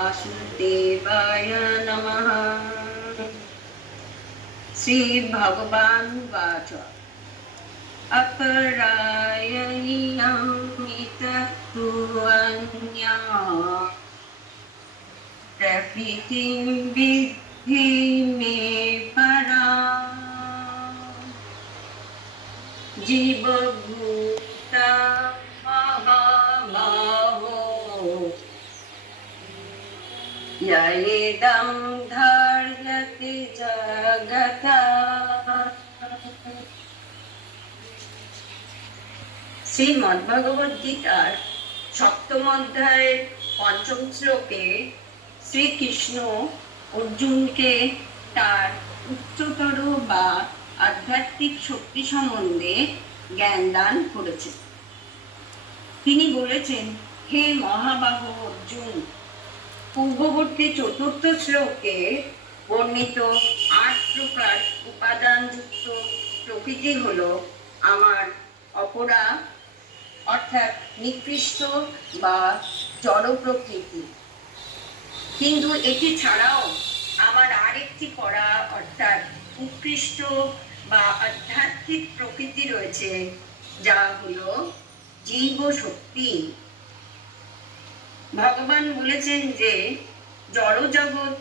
वासुदेवाय नमः। श्रीभगवानुवाच अपरायणमितत्तुऽन्या प्रकृतिं विद्धि मे परा जीवभूता महाबाहो ययेदं धार्यते जगता। শ্রীমদ্ভগবদ্গীতার সপ্তম অধ্যায়ের পঞ্চম শ্লোকে শ্রীকৃষ্ণ অর্জুনকে তার উচ্চতর বা আধ্যাত্মিক শক্তি সম্বন্ধে জ্ঞান দান করেছেন। তিনি বলেছেন, হে মহাবাহু অর্জুন, পূর্ববর্তী চতুর্থ শ্লোকে বর্ণিত ৮ প্রকার উপাদানযুক্ত প্রকৃতি হল আমার অপরা অর্থাৎ নিকৃষ্ট বা জড় প্রকৃতি। কিন্তু এটি ছাড়াও আমার আরেকটি পরা অর্থাৎ উৎকৃষ্ট বা আধ্যাত্মিক প্রকৃতি রয়েছে, যা হলো জীব শক্তি। ভগবান বলেছেন যে জড়জগৎ